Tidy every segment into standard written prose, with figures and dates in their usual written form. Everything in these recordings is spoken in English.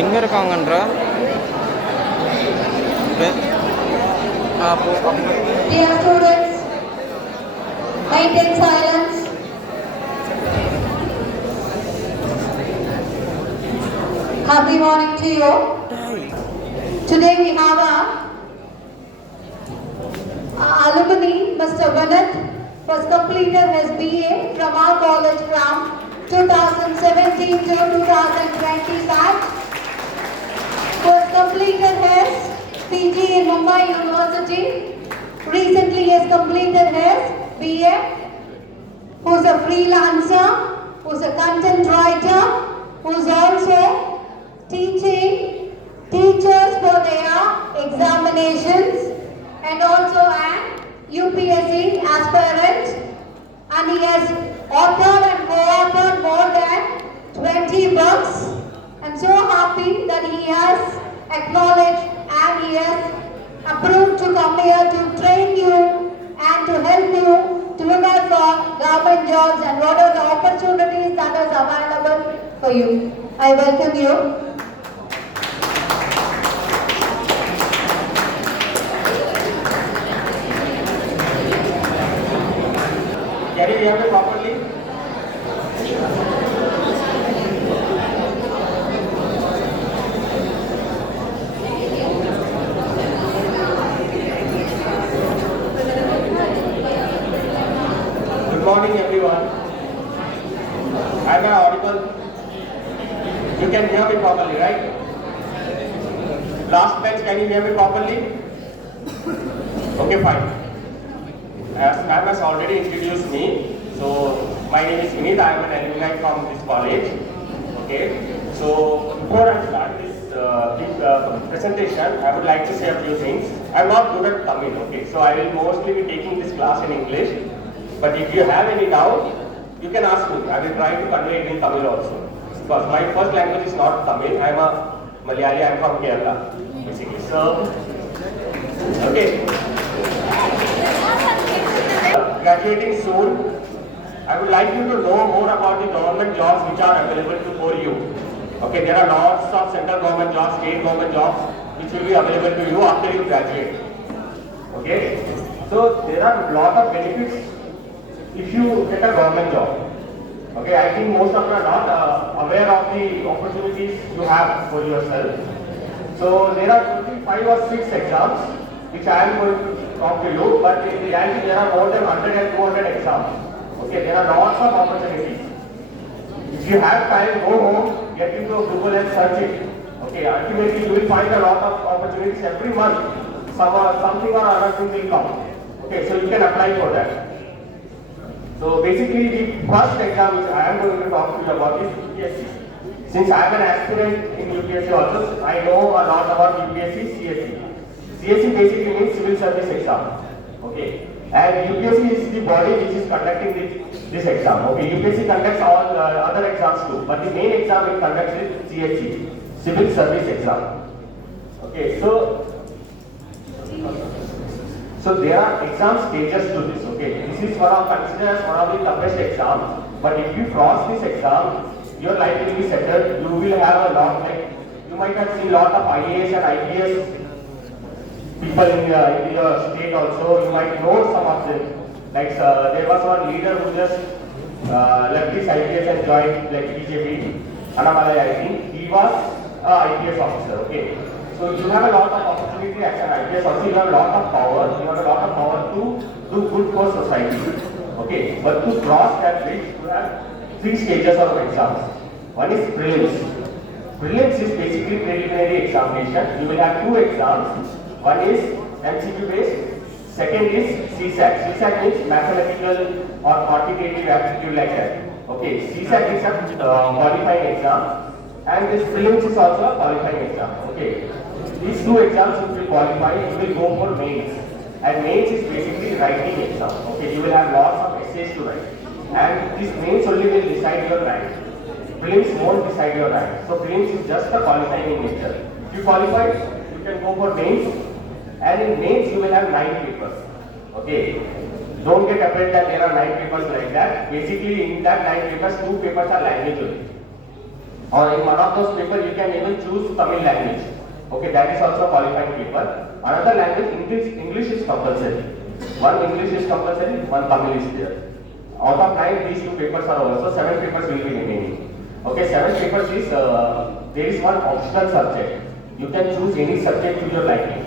எங்க இருக்காங்கன்றா Dear students, maintain silence. Happy morning to you. Today we have our alumni, Mr. Vinith, was completed his BA from our college from 2017 to 2020 batch. Was completed his PG in Mumbai University. Recently he has completed his BA. Who's a freelancer, who's a content writer, who's also teaching teachers for their examinations and also an UPSC aspirant, and he has authored and co-authored more than 20 books. I'm so happy that he has acknowledged and he has approved to come here to train you and to help you to look out for government jobs and what are the opportunities that is available for you. I welcome you. Can you hear me properly? Good morning everyone. Am I audible? You can hear me properly, right? Last bench, can you hear me properly? Okay, fine. As ma'am has already introduced me, so my name is Vinith. I am an alumni from this college. Okay, so before I start this presentation, I would like to say a few things. I am not good at Tamil, okay, so I will mostly be taking this class in English. But if you have any doubt, you can ask me. I will try to convey it in Tamil also. Because my first language is not Tamil. I am a Malayali. I am from Kerala, basically. So, okay. Graduating soon, I would like you to know more about the government jobs which are available for you. Okay, there are lots of central government jobs, state government jobs which will be available to you after you graduate. Okay, so there are a lot of benefits if you get a government job. Okay, I think most of you are not aware of the opportunities you have for yourself. So there are 5 or 6 exams which I am going to talk to you, but in reality there are more than 100 and 200 exams. Okay, there are lots of opportunities. If you have time, go home, get into Google and search it. Okay, ultimately you will find a lot of opportunities every month. Something or other thing will come. Okay, so you can apply for that. So basically the first exam which I am going to talk to you about is UPSC. Since I am an aspirant in UPSC also, I know a lot about UPSC, CSC. CSC basically means Civil Service Exam. Okay, and UPSC is the body which is conducting this exam. Okay, UPSC conducts all other exams too, but the main exam it conducts is CSC, Civil Service Exam. Okay, so there are exam stages to this. Okay, this is considered as one of the toughest exams. But if you cross this exam, your life will be settled. You will have a lot, like you might have seen a lot of IAS and IPS people in your state also. You might know some of them. Like there was one leader who just left his IPS and joined like BJP, Annamalai, I think. He was an IPS officer. Okay, so you have a lot of opportunity as an IPS officer. You have a lot of power. You have a lot of power to do good for society. Okay, but to cross that bridge, you have 3 stages of exams. One is prelims. Prelims is basically preliminary examination. You will have 2 exams. One is MCQ based, second is CSAT. CSAT means mathematical or quantitative aptitude like that. Okay, CSAT is a qualifying exam and this prelims is also a qualifying exam. Okay, these 2 exams you will qualify, you will go for mains. And mains is basically writing exam. Okay, you will have lots of essays to write. And this mains only will decide your rank. Prelims won't decide your rank. So prelims is just a qualifying in nature. If you qualify, you can go for mains. And in mains you will have 9 papers. Okay, don't get afraid that there are 9 papers like that. Basically in that 9 papers, 2 papers are language only. Or in one of those papers you can even choose choose Tamil language. Okay, that is also a qualifying paper. Another language, English is compulsory. One English is compulsory, one Tamil is there. Out of 9, these 2 papers are also 7 papers will be remaining. Okay, 7 papers is there is one optional subject. You can choose any subject to your liking.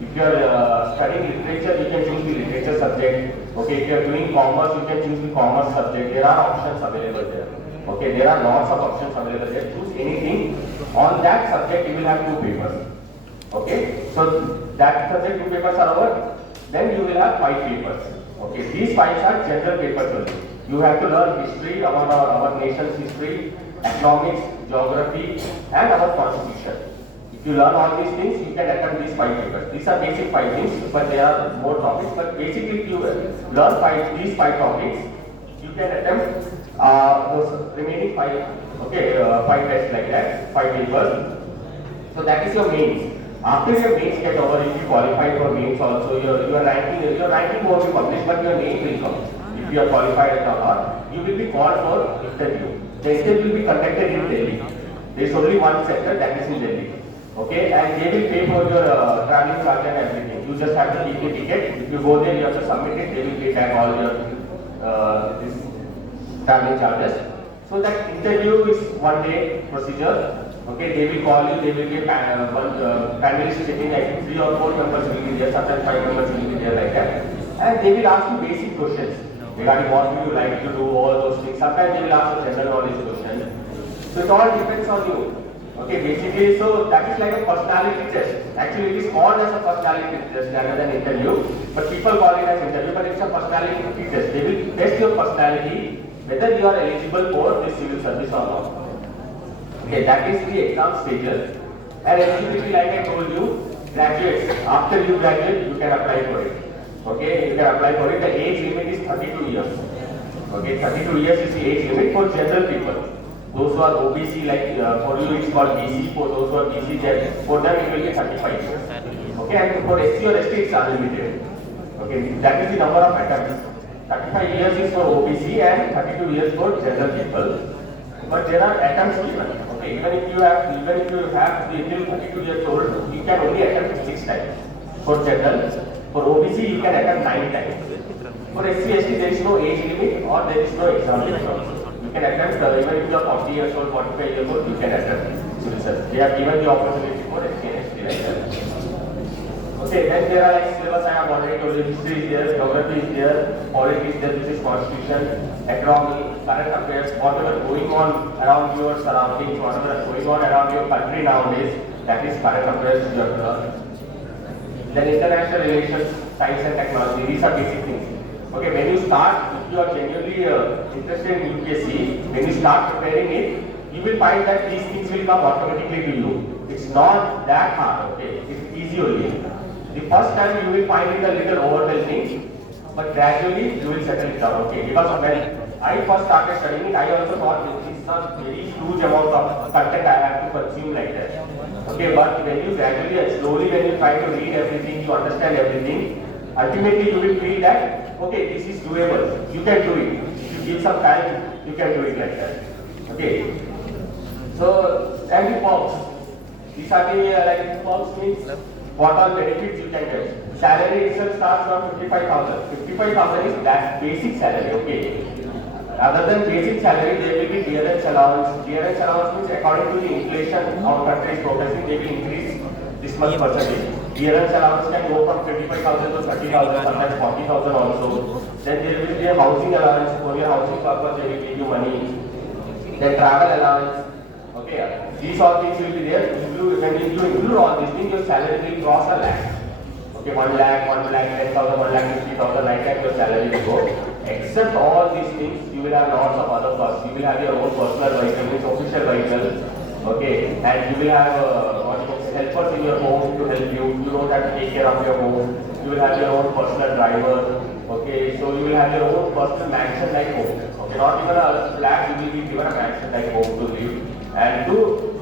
If you are studying literature, you can choose the literature subject. Okay, if you are doing commerce, you can choose the commerce subject. There are options available there. Okay, there are lots of options available there. Choose anything. On that subject, you will have 2 papers. Okay, so that subject 2 papers are over. Then you will have 5 papers. Okay, these 5 are general papers only. You have to learn history, our nation's history, economics, geography, and our constitution. If you learn all these things, you can attempt these 5 papers. These are basic 5 things, but there are more topics. But basically, if you learn these 5 topics, you can attempt those remaining 5. Okay, 5 tests like that, 5 papers. So that is your mains. After your mains get over, if you qualify for mains also, your ranking won't be published, but your name will come. If you are qualified or not, you will be called for interview. The interview will be conducted in Delhi. There is only one center, that is in Delhi. Okay, and they will pay for your traveling charge and everything. You just have to keep the ticket. If you go there, you have to submit it. They will pay back all your this traveling charges. So that interview is 1 day procedure. Okay, they will call you, they will be panelists sitting, like 3 or 4 members will be there, sometimes 5 members will be there like that. And they will ask you basic questions regarding what you like to do, all those things. Sometimes they will ask a general knowledge question. So it all depends on you. Okay, basically, so that is like a personality test. Actually, it is called as a personality test rather than interview. But people call it as interview, but it's a personality test. They will test your personality, whether you are eligible for this civil service or not. Okay, that is the exam stages. And eligibility, like I told you, graduates. After you graduate, you can apply for it. Okay, you can apply for it. The age limit is 32 years. Okay, 32 years is the age limit for general people. Those who are OBC, like for you it's called BC. For those who are BC, for them it will be 35 years. Okay, and for SC or ST it's unlimited. Okay, that is the number of attempts. 35 years is for OBC and 32 years for general people. But there are attempts given. Okay, even if you have till 32 years old, you can only attempt 6 times. For general, for OBC you can attempt 9 times. For SC, ST there is no age limit or there is no exam limit also. You can attempt even if you are 40 years old, 45 years old, you can attempt civil service. They have given the opportunity for SC and ST like that. Okay, then there are like syllabus I have already told you, history is there, geography is there, politics is there, which is constitution, economy, current affairs, whatever going on around your surroundings, whatever is going on around your country nowadays, that is current affairs you have to learn. Then international relations, science and technology, these are basic things. Okay, when you start, if you are genuinely interested in UPSC, when you start preparing it, you will find that these things will come automatically to you. It's not that hard, okay, it's easy only. The first time you will find it a little overwhelming, but gradually you will settle it down, okay? Because when I first started studying it, I also thought this is not very huge amount of content I have to consume like that. Okay, but when you gradually and slowly, when you try to read everything, you understand everything, ultimately you will feel that, okay, this is doable, you can do it. If you give some time, you can do it like that. Okay. So, and the perks. These are the like perks means what all benefits you can get. Salary itself starts from 55,000. 55,000 is that basic salary, okay. Other than basic salary, there will be clearance allowance. Clearance allowance means according to the inflation our country is progressing, they will increase this much percentage. Clearance allowance can go from 25,000 to 30,000, sometimes 40,000 also. Then there will be a housing allowance. For your housing purpose, they will give you money. Then travel allowance. Okay, these all things will be there. When you include all these things, your salary will cross a lakh. Okay, 1 lakh, 10,000, 1 lakh 50,000, like that your salary will go. Except all these things, you will have lots of other costs. You will have your own personal vehicle, which official vehicle. Okay, and you will have helpers in your home to help you. You don't have to take care of your home. You will have your own personal driver. Okay, so you will have your own personal mansion like home. Okay, not even a flat, you will be given a mansion like home to live. And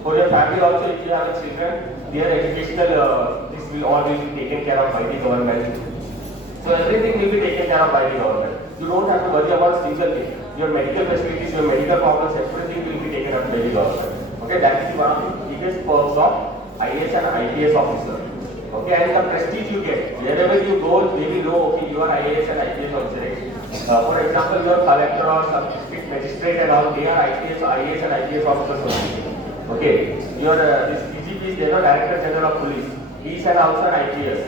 for your family also, if you have children, their educational, this will all be taken care of by the government. So everything will be taken care of by the government. You don't have to worry about a single thing. Your medical facilities, your medical problems, everything will be taken up by the government. Okay, that is one of the biggest perks of IAS and IPS officer. Okay, and the prestige you get. Wherever you go, they will know, okay, you are IAS and IPS officer. For example, you are collector or some district magistrate and all, they are IAS and IPS officers only. Okay, your this DGP is there, Director General of Police. He is also an IPS.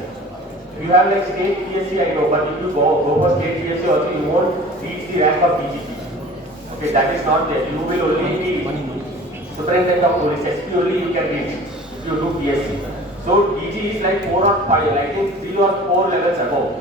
You have like state PSC, I know, but if you go for state PSC also, you won't reach the rank of DGP. Okay, that is not there. You will only be Superintendent of Police, SP only you can reach if you do PSC. So DG is like 4 or 5, I think 3 or 4 levels above.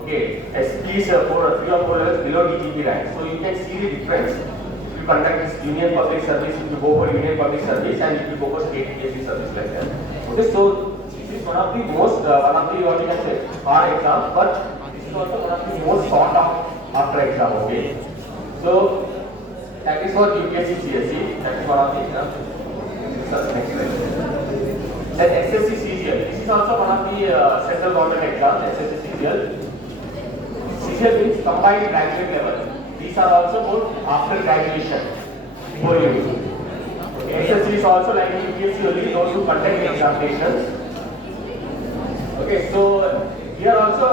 Okay, SP is 3 or 4 levels below DGP rank. So you can see the difference. If you conduct this Union Public Service, if you go for Union Public Service, and if you go for state PSC service like that. Okay, so this is one of the most, what you can say, hard exams, but this is also one of the most sought after exam. Okay, so that is for UPSC CSE. That is one of the exams. Next slide. Then SSC CGL. This is also one of the central government exams. SSC CGL. CGL means combined graduate level. These are also good after graduation. 4 years. SSC is also like UPSC only those who conduct examinations. Okay, so here also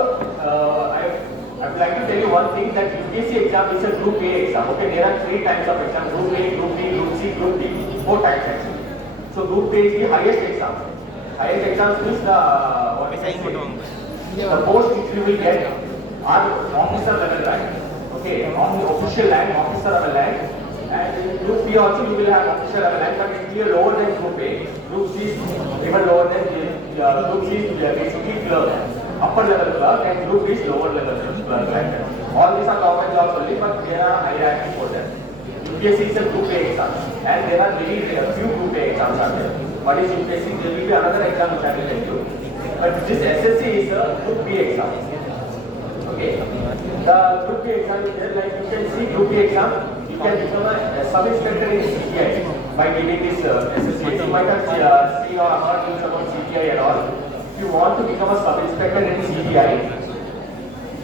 I would like to tell you one thing that UPSC exam is a Group A exam. Okay, there are 3 types of exam: Group A, Group B, Group C, Group D. 4 types actually. So Group A is the highest exam. Highest exams means the post which you will get are officer level rank. Okay, on the official rank, officer level rank. And in Group B also you will have officer level rank, but it will be lower than Group A. Group C is even lower than Group C is basically clerk, upper level clerk, and Group B is lower level clerk. All these are government jobs only, but there are hierarchy for them. UPSC is a Group A exam, and there are very few Group A exams are there. What is UPSC? There will be another exam which I will tell you. But this SSC is a Group B exam. Okay, the Group B exam is there. Like you can see, Group B exam, you can become a sub-inspector in CGI by giving this SSC. You might have seen or heard news about CGI and all. If you want to become a sub-inspector in CGI,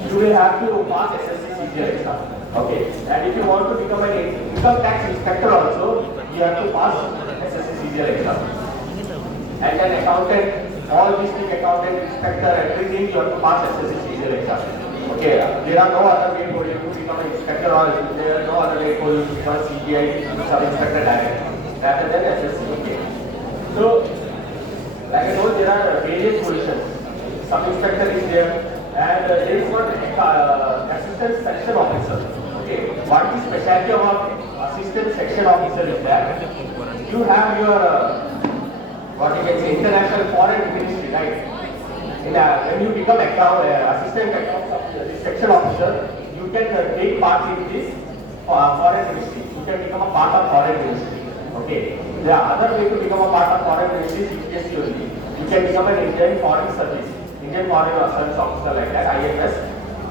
you will have to pass SSC CGI exam. Okay, and if you want to become an income tax inspector also, you have to pass SSC CGI exam. And an accountant, all district accountant, inspector, everything, you have to pass SSC CGI exam. Okay, there are no other way for you to become an inspector, or there are no other way for you to become a CGI sub-inspector direct, rather than SSC. Okay, so like I told, there are various positions. Sub-inspector is there, and there is one assistant section officer. Okay, what is specialty of assistant section officer is that you have your what you can say international foreign ministry, right? When you become assistant section officer, you can take part in this foreign ministry. You can become a part of foreign ministry. Okay, the other way to become a part of foreign ministry is UPSC only. You can become an Indian Foreign Service, Indian Foreign Service officer like that, IFS.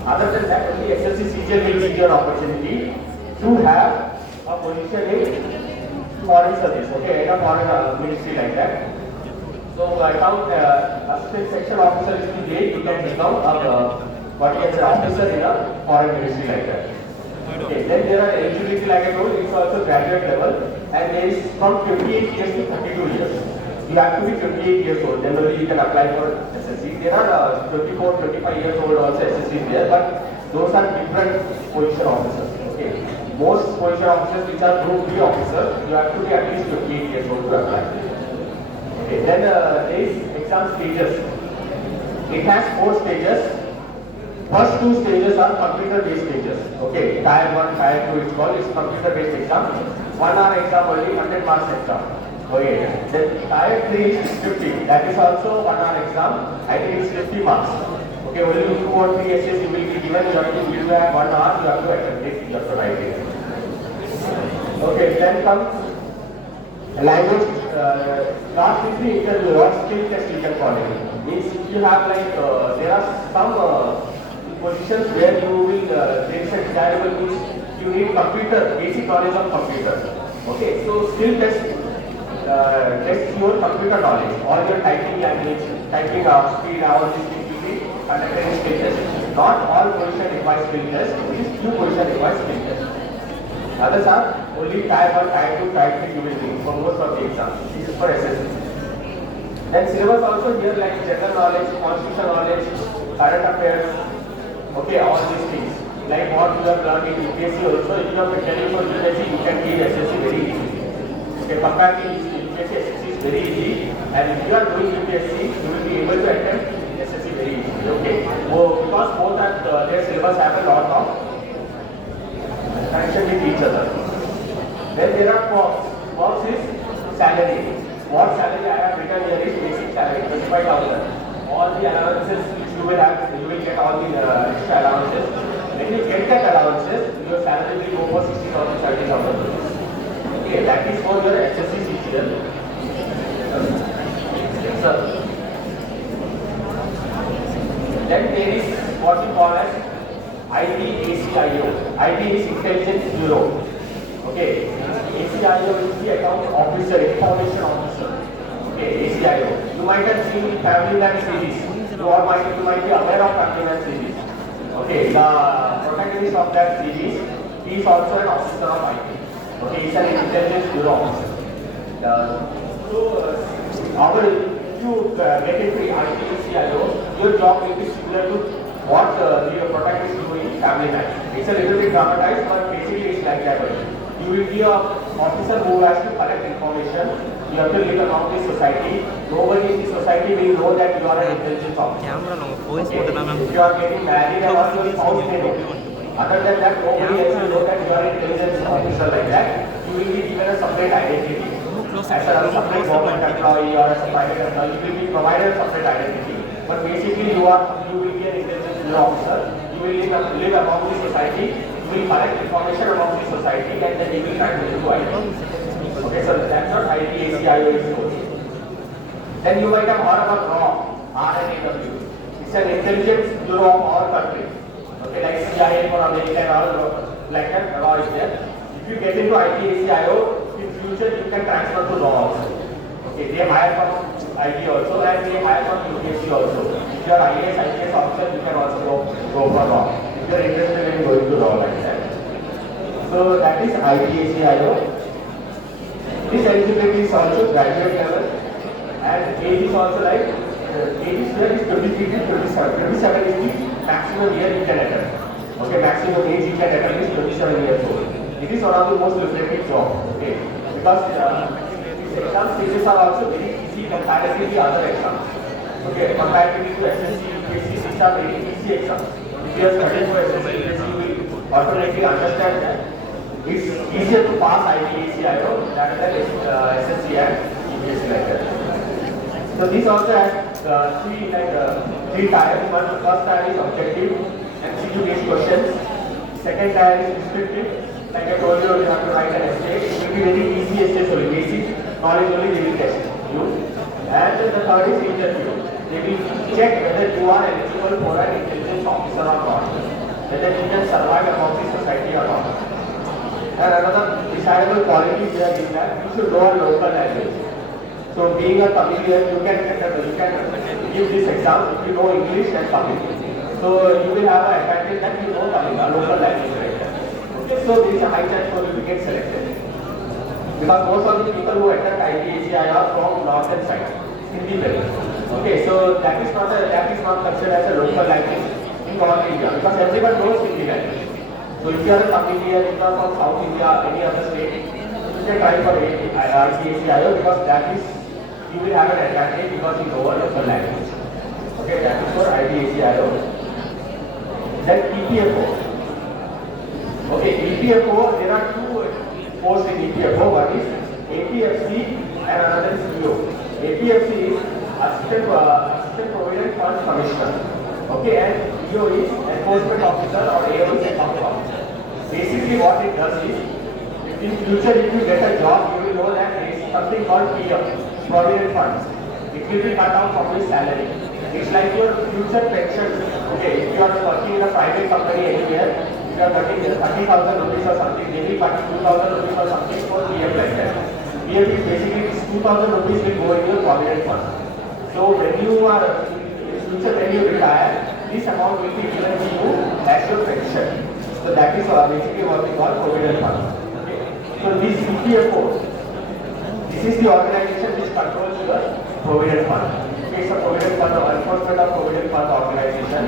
Other than that, only SSC CGL will give you an opportunity to have a position in foreign service, okay, in a foreign ministry like that. So I found assistant section officer is the way you can become what you can say officer in a foreign ministry like that. Okay, then there are eligibility like I told, it's also graduate level, and there is from 28 years to 32 years. You have to be 28 years old, then only you can apply for SSC. There are 24, 25 years old also SSC is there, but those are different position officers. Okay, most position officers which are Group B officers, you have to be at least 28 years old to apply. Okay, then there is exam stages. It has 4 stages. First 2 stages are computer-based stages. Okay, Tier 1, Tier 2 it's called. It's computer-based exam. 1 hour exam only, 100 marks exam. Okay, then Tier 3 is 50. That is also 1 hour exam. I think it's 50 marks. Okay, only 2 or 3 essays you will be given. You have to give back 1 hour. You have to attempt it. You have to write it. Okay, then comes language. Last is the interview or skill test you can call it. Means if you have like there are some positions where you will there is a desirable means you need basic knowledge of computer. Okay, so skill test tests your computer knowledge, all your typing language, typing speed, all these things will be conducted in skill test. Not all position requires skill test, these few position requires skill test. Others are only Tier 1, Tier 2, Tier 3 you will do for most of the exams. for SSC. Then syllabus also here like general knowledge, constitutional knowledge, current affairs, okay, all these things. Like what you have learned in UPSC also, if you are preparing for UPSC, you can give SSC very easy. Okay, compared to UPSC, SSC is very easy, and if you are doing UPSC, you will be able to attempt SSC very easily. Okay, so because both are, their syllabus have a lot of connection with each other. Then there are perks. Perks is salary. What salary I have written here is basic salary, 25,000. All the allowances which you will have, you will get all the extra allowances. When you get that allowances, your salary will go for 60,000, 70,000 rupees. Okay, that is for your SSC CGL. Sir. Then there is what you call as IDACIO. ID is Intelligence Bureau. Okay, ACIO is the account officer, information officer. Okay, ACIO. You might have seen the Family Man series. You might be aware of Family Man series. Okay, the protagonist of that series, he is also an officer of IT. Okay, he is an intelligence bureau officer. If you get into IDACIO, your job will be similar to what the protagonist do in Family Man. It's a little bit dramatized, but basically it's like that. You will be an officer who has to collect information. You have to live among the society. Nobody in the society will know that you are an intelligence officer. Okay. If you are getting married and all your spouse may know. Other than that, nobody else will know that you are an intelligence officer like that. You will be given a separate identity. As a separate government employee or as a private employee, you will be provided a separate identity. But basically, you will be an intelligence bureau officer. You will live among the society. You will collect information about the society and then you will try to do it. Okay, so that's what IDACIO is for. Then you might have heard about RAW. It's an intelligence bureau of our country. Okay, like CIA for America and all like that, RAW is there. If you get into IDACIO, in future you can transfer to RAW also. Okay, they hire from IT also and they hire from UPSC also. If you are IAS officer, you can also go for RAW. If you are interested in going to RAW like that. So that is IDACIO. This eligibility is also graduate level and age is also like age is here is 23 to 27. 27 is the maximum year you can attend. Okay, maximum age you can attend is 27 years old. It is one of the most lucrative jobs. Okay, because these exam stages are also very easy comparatively to other exams. Okay, comparatively to SSC, UPSC, these are very easy exams. If you are studying for SSC, UPSC, you will automatically understand that it's easier to pass IDACIO rather than SSC and UPSC like that. So these also have three tiers. First tier is objective MCQ based questions. Second tier is descriptive. Like I told you, you have to write an essay. It will be very easy essays only, basic knowledge only they will test you. And the third is interview. They will check whether you are eligible for an intelligence officer or not, whether you can survive among the society or not. And another desirable quality here is that you should know a local language. So being a Tamilian, you can give this exam if you know English and Tamil. So you will have an advantage that you know Tamil, a local language. Okay, so there is a high chance for you to get selected. Because most of the people who attempt IDACI are from northern side, Hindi belt. Okay, so that is not considered as a local language in all India because everyone knows Hindi language. So if you are a Tamilian, if you are from South India, any other state, you can try for IDACIO because that is, you will have an advantage because you know a local language. Okay, that is for IDACIO. Then EPFO. Okay, EPFO, there are two posts in EPFO. One is APFC and another is EO. APFC is Assistant Provident Fund Commissioner. Okay, and EO is Enforcement Officer or AO is Account Officer. Basically what it does is, in future if you get a job, you will know that there is something called PF, Provident Funds. It will be cut out from your salary. It's like your future pension. Okay, if you are working in a private company anywhere, if you are getting 30,000 rupees or something, they will cut 2,000 rupees or something for PF like that. PF is basically 2,000 rupees will go in your Provident Fund. So when you are in future when you retire, this amount will be given to you as your pension. So that is basically what we call Provident Fund. Okay. So this EPFO This is the organization which controls your provident fund. Okay, it's a provident fund, enforcement of provident fund organization.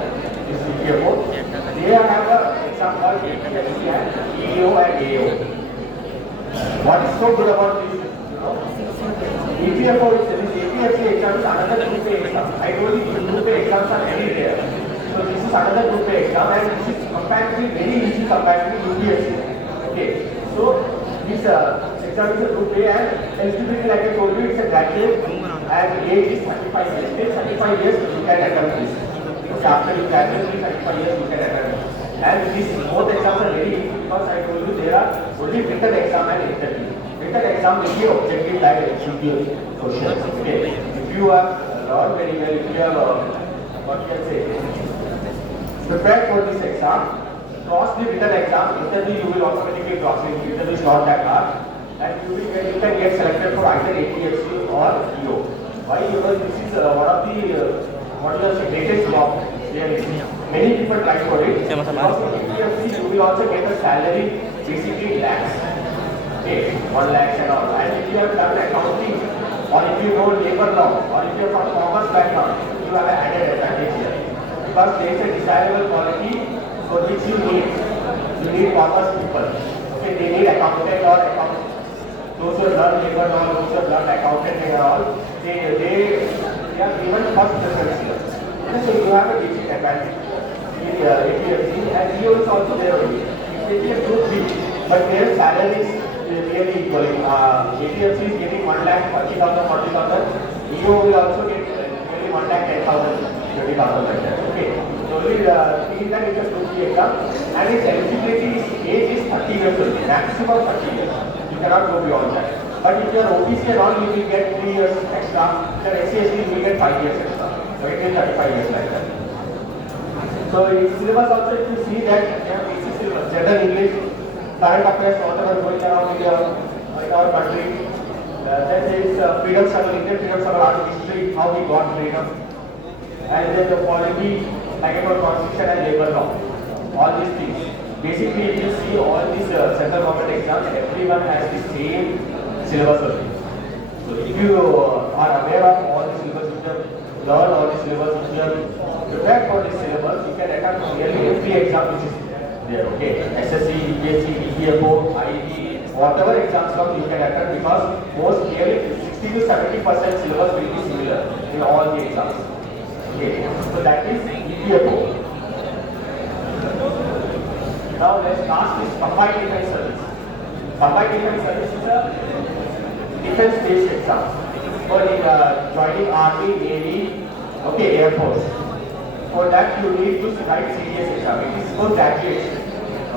This is EPFO. They have an exam called KCS and EO and AO. What is so good about this? EPFO is this APFC exam is another group A exam. I told you group A exams are very rare. So this is another group A exam and this is comparatively very easy compared to UPSC. Okay, so this exam is a group A and eligibility, like I told you, it's a graduate and age is 35 years. Till 35 years you can attempt this. Okay, after you graduate, 35 years you can attempt. And these both exams are very easy because I told you there are only written exam and interview. Written exam will be objective like HQQ questions. Okay, if you have learned very well, if you have what can say, prepared for this exam, cross the written exam, interview you will automatically cross it. Interview is not that hard, and you can get selected for either APFC or EO. Why? Because this is one of the what is the greatest job. Many people try for it. Because in APFC you will also get a salary basically lakhs. Okay, 1 lakh and all. And if you have done accounting, or if you know labor law, or if you are from commerce background, you have an added advantage here. Because there is a desirable quality for which you need. You need commerce people. Okay, they need accountant or accountant. Those who learn labor law, those who learn accountant and all, they are given first preference here. So you have a basic advantage in APFC, and EO is also there only. APFC group B, but their salaries really equal. APFC is getting 1 lakh 30,000, 40,000. EO will also get nearly 1 lakh 10,000, 20,000 like that. Okay. So only thing is that it's a group B exam, and its eligibility age is 30 years old, maximum 30 years. You cannot go beyond that. But if you are OBC and all, you will get 3 years extra. If you are SC/ST, you will get 5 years extra. So it is 35 years like that. So in syllabus also, if you see that they have basic syllabus, general English, current affairs, whatever going around in our country. Then there is freedom struggle, Indian freedom struggle, art history, how we got freedom. And then the polity, like about constitution and labor law. All these things. Basically, if you see all these central government exams, everyone has the same syllabus only. So if you are aware of all the syllabus, if you have learned all the syllabus, if you have prepared for this syllabus, you can attempt nearly every exam which is there. Okay, SSC, UPSC, EPFO, IB, whatever exams come, you can attempt because most nearly 60 to 70% syllabus will be similar in all the exams. Okay, so that is EPFO. Now let's ask this combined defense service. Combined defense service is a defense-based exam for joining Army, Navy, okay, Air Force. For that you need to write CDS exam. It is for graduates.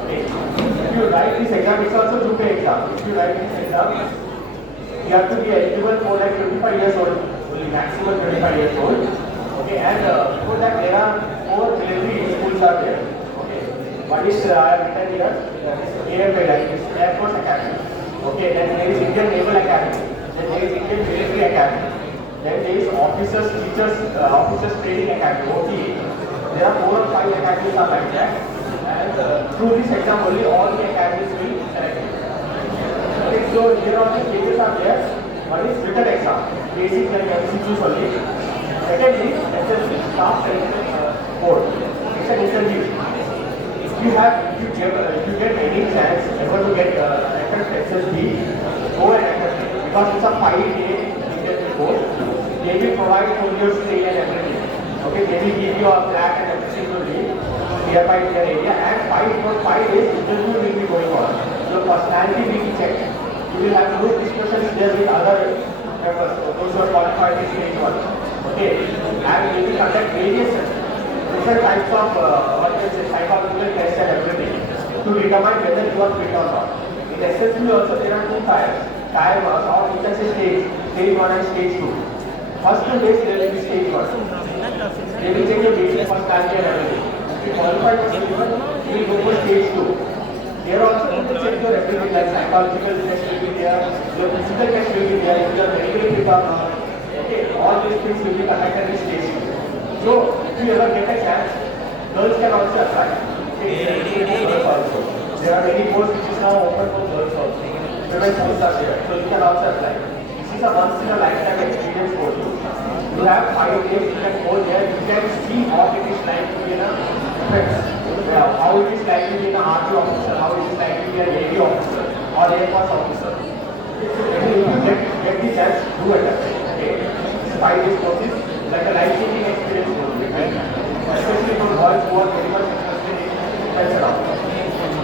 Okay. If you write this exam, it's also group A exam. If you write this exam, you have to be eligible for like 25 years old, only maximum 25 years old. Okay, and for that there are 4 military schools are there. Okay, one is I have written here, AFA, that is Air Force Academy. Okay, then there is Indian Naval Academy. Then there is Indian Military Academy. Then there is Officers Training Academy, OTA. There are 4 or 5 academies are like that. And through this exam only all the academies will be selected. Okay, so here all the stages are there. One is written exam, basic and MCQs only. Second is SSC Staff Selection Board. It's an interview. If you get any chance ever to get SSB, go and attempt it because it's a 5-day interview course. They will provide for your stay and everything. Okay, they will give you a flat and everything to live nearby their area, and 5 days interview will be going on. Your personality will be checked. You will have group discussions there with other members, those who are qualified in stage 1. Okay, and we will conduct various different types of psychological tests and everything to determine whether you are fit or not. In SSB also there are 2 tiers. Tier 1 or you can say stage 1 and stage 2. First 2 days there will be stage 1. They will check your basic personality and everything. If you qualify for stage 1, you will go for stage 2. Here also you will check your everything like psychological test will be there, your physical test will be there, if you are medically fit or not. Okay, all these things will be conducted in stage 2. So if you ever get a chance, girls can also apply. There are many posts which is now open for girls also. Women posts are there, so you can also apply. This is a once in a lifetime experience for you. You have 5 days, you can go there, you can see what it is like to be in a how it is like to be an army officer, how it is like to be a navy officer or air force officer. So if you get the chance, do it. Okay, 5 days course is like a life-changing experience for you, especially for boys who are very much interested in defense around.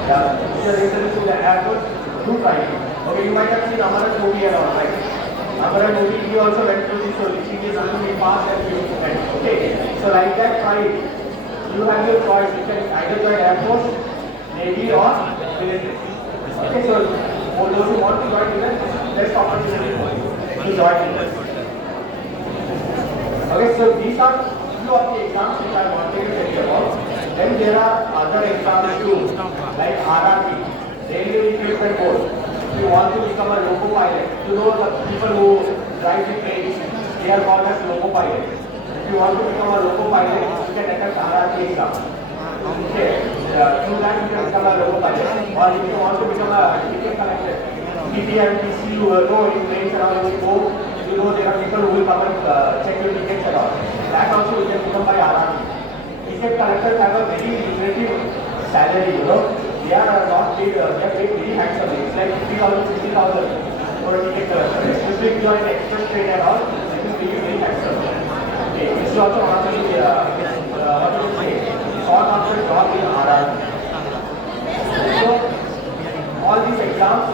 Yeah, if you are interested in the airport, do try it. Okay, you might have seen Amaran movie and all, right? Amaran movie, we also went through this, so this is going to be fast and beautiful. Okay, so like that, try it. You have your choice. You can either join Air Force, Navy, or military. Okay, so for those who want to join military, best opportunity for you to join military. Okay, so these are few of the exams which I wanted to tell you about. Then there are other exams too, like RRB, Railway Recruitment Board. If you want to become a loco pilot, you know the people who drive the trains, they are called as loco pilots. If you want to become a loco pilot, you can attempt RRB exam. Okay, through that you can become a loco pilot. Or if you want to become a ticket collector, TTRTC, you know in trains around the go, you know there are people who will come and check your tickets and all. That also you can become by RRB. Ticket collectors have a very lucrative salary, you know. They are not paid, they are paid very handsomely. It's like 50,000, 60,000 for a ticket collector. Especially if you are in express train and all, it is really very handsome. Okay, this is also one of the, what do you say, sought after job in RRB. So, all these exams,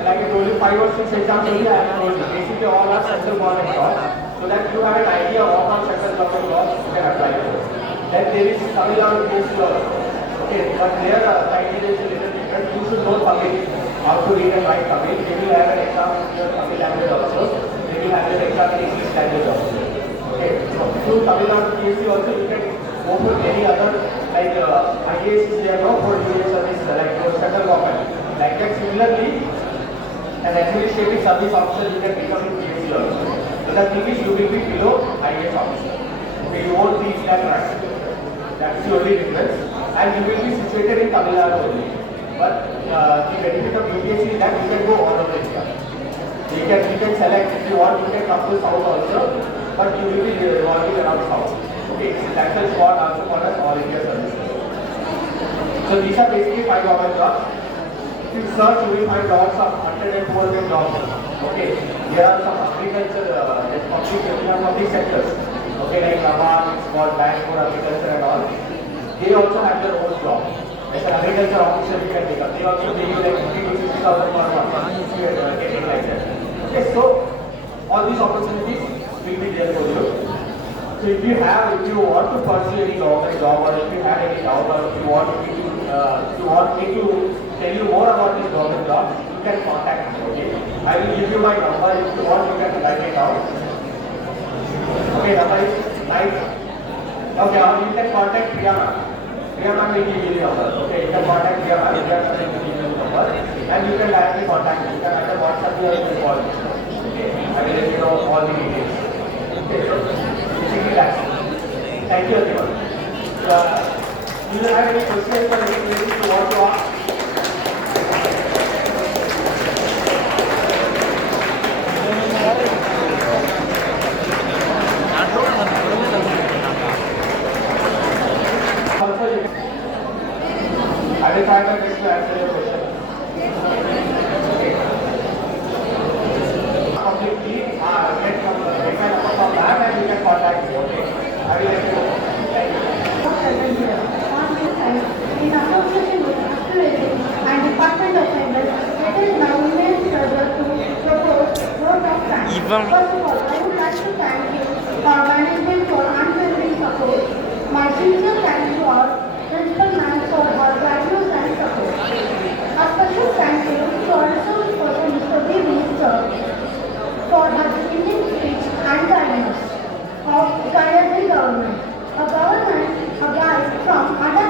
like I told you, 5 or 6 exams only I have told you. Basically, all are central government jobs, so that you have an idea of what all central government jobs you can apply for. Then there is Tamil Nadu K.C.S. Okay, but there criteria is a little different. You should know Tamil, how to read and write Tamil. They will have an exam in your Tamil language also. They will have an exam in English language also. Okay, so through Tamil Nadu K.C.S. also you can go for any other, like IAS is there, no, for US service, like for central government. Like that, similarly, an administrative service officer you can become in K.C.S. also. So the thing is, you will be below IAS officer. Okay, you won't reach that rank. That is the only difference. And you will be situated in Tamil Nadu only. But the benefit of UPSC is that you can go all over India. You can select, if you want, you can come to South also, but you will be revolving around South. Okay, that's a spot also called as All India Services. So these are basically 5 government jobs. If you search, you will find lots of 100 and 200 jobs. Okay, there are some agriculture, public sectors. Okay, like Nabar, it's called Bank for Agriculture and all. They also have their own job. As an agriculture officer, you can become. They also pay you like 50 to 60,000 per month if you are getting like that. Okay, so all these opportunities will be there for you. So if you want to pursue any government job, or if you have any doubt, or if you want me to tell you more about this government job, you can contact me. Okay, I will give you my number. If you want, you can write it down. Okay, number is 9. Okay, you can contact Priya ma'am. Priya ma'am will give you the number. Okay, you can contact Priya ma'am. Priya ma'am will give you the number, and you can directly contact me. You can either WhatsApp me or you can call me. Okay, I will let you know all the details. Okay, so basically that's it. Thank you everyone. Do you have any questions or any queries you want to ask? I will try my best to answer your question. Okay. Completely get my number from that and you can contact me. Okay. I will let you know. Thank you. In association with Australia and Department of Finance, it is now immense pleasure to propose vote of thanks. First of all, I would like to thank you, our management, for unwavering support. My sincere thanks to our principal man for her values and support. A special thank you to our resource person, Mr. B.V. Sir, for her brilliant speech and guidance of Kayadri government. A guy from under